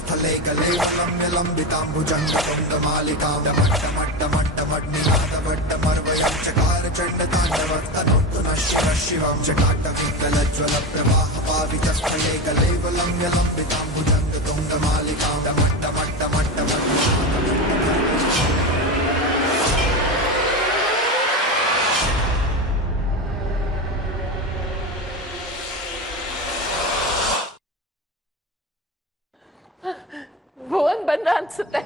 स्थले गले लम्बिताम्बुजङ्गतुण्डमालिकां डमड्डमड्डमड्डमड्निनादवड्डमर्वयं चकार चण्डताण्डवस्तनोत्तु नः शिवं चकाट्टविकलज्वलप्रवाहपावितस्थले गले लम्बिताम्बुजङ्गतुण्डमालिकां ಭುವನ್ ಬಂದ ಅನ್ಸುತ್ತೆ.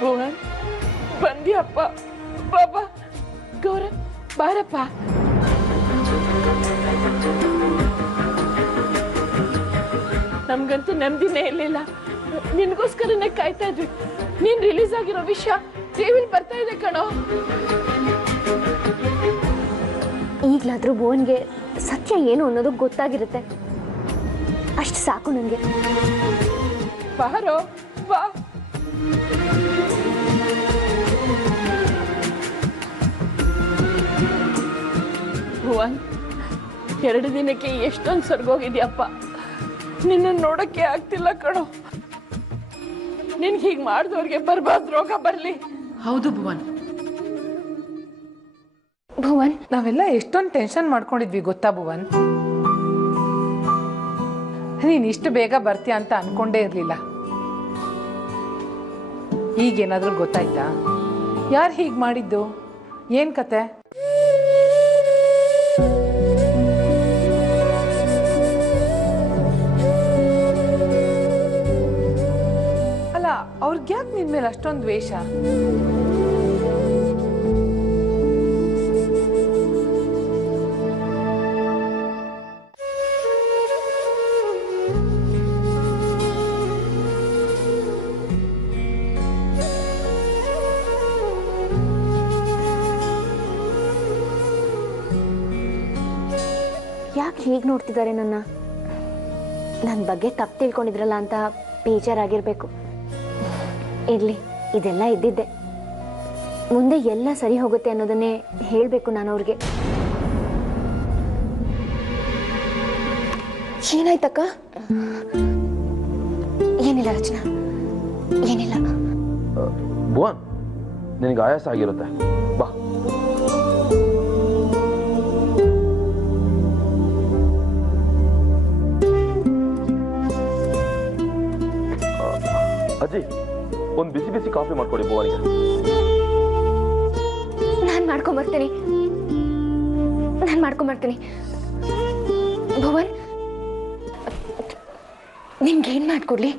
ಭುವನ್ ಬಂದಿಯಪ್ಪ. ಬಾಬಾ ಗೌರವ್ ಬಾರಪ್ಪ. ನಮ್ಗಂತೂ ನೆಮ್ಮದಿನೇ ಇರ್ಲಿಲ್ಲ. ನಿನ್ಗೋಸ್ಕರನೇ ಕಾಯ್ತಾ ಇದ್ವಿ. ನೀನ್ ರಿಲೀಸ್ ಆಗಿರೋ ವಿಷಯ ಟಿವಿಲಿ ಬರ್ತಾ ಇದೆ ಕಣೋ. ಈಗ್ಲಾದ್ರೂ ಭುವನ್ಗೆ ಸತ್ಯ ಏನು ಅನ್ನೋದು ಗೊತ್ತಾಗಿರುತ್ತೆ. ಅಷ್ಟು ಸಾಕು ನನಗೆ. ಬಾರೋ ಬಾ. ಭುವನ್, 2 ದಿನಕ್ಕೆ ಎಷ್ಟೊಂದು ಸರ್ಗೋಗಿದ್ಯಪ್ಪ. ನಿನ್ನ ನೋಡಕ್ಕೆ ಆಗ್ತಿಲ್ಲ ಕಣೋ. ನಿನ್ಗೆ ಹೀಗೆ ಮಾಡಿದವ್ರಿಗೆ ಬರ್ಬಾರ್ದು ರೋಗ ಬರ್ಲಿ. ಹೌದು ಭುವನ್. ಭುವನ್, ನಾವೆಲ್ಲ ಎಷ್ಟೊಂದು ಟೆನ್ಷನ್ ಮಾಡ್ಕೊಂಡಿದ್ವಿ ಗೊತ್ತಾ ಭುವನ್. ನೀನ್ ಇಷ್ಟು ಬೇಗ ಬರ್ತೀಯ ಅಂತ ಅನ್ಕೊಂಡೇ ಇರ್ಲಿಲ್ಲ. ಈಗೇನಾದ್ರೂ ಗೊತ್ತಾಯ್ತಾ ಯಾರು ಹೀಗೆ ಮಾಡಿದ್ದು? ಏನ್ ಕತೆ? ಅಲ್ಲ, ಅವ್ರಿಗೆ ಯಾಕೆ ನಿನ್ ಮೇಲೆ ಅಷ್ಟೊಂದು ದ್ವೇಷ? ಯಾಕೆ ಹೀಗೆ ನೋಡ್ತಿದ್ದಾರೆ ನನ್ನ ಬಗ್ಗೆ ತಪ್ಪು ತಿಳ್ಕೊಂಡಿದ್ರಲ್ಲ ಅಂತ ಬೇಜಾರಾಗಿರ್ಬೇಕು. ಇರಲಿ, ಇದೆಲ್ಲ ಇದ್ದಿದ್ದೆ. ಮುಂದೆ ಎಲ್ಲ ಸರಿ ಹೋಗುತ್ತೆ ಅನ್ನೋದನ್ನೇ ಹೇಳಬೇಕು ನಾನು ಅವ್ರಿಗೆ. ಏನಾಯ್ತಕ್ಕ? ಏನಿಲ್ಲ ರಚನಾ, ಏನಿಲ್ಲ. ಭುವನ್, ನಿನಗೆ ಆಯಾಸ ಆಗಿರುತ್ತೆ, ಬಾ. ಅಜ್ಜಿ, ಒಂದು ಬಿಸಿ ಬಿಸಿ ಕಾಫಿ ಮಾಡ್ಕೊಡಿ ಭುವನಿಗೆ. ನಾನು ಮಾಡ್ಕೊಂಬರ್ತೀನಿ. ಭುವನ್, ನಿಮ್ಗೇನ್ ಮಾಡ್ಕೊಡ್ಲಿ?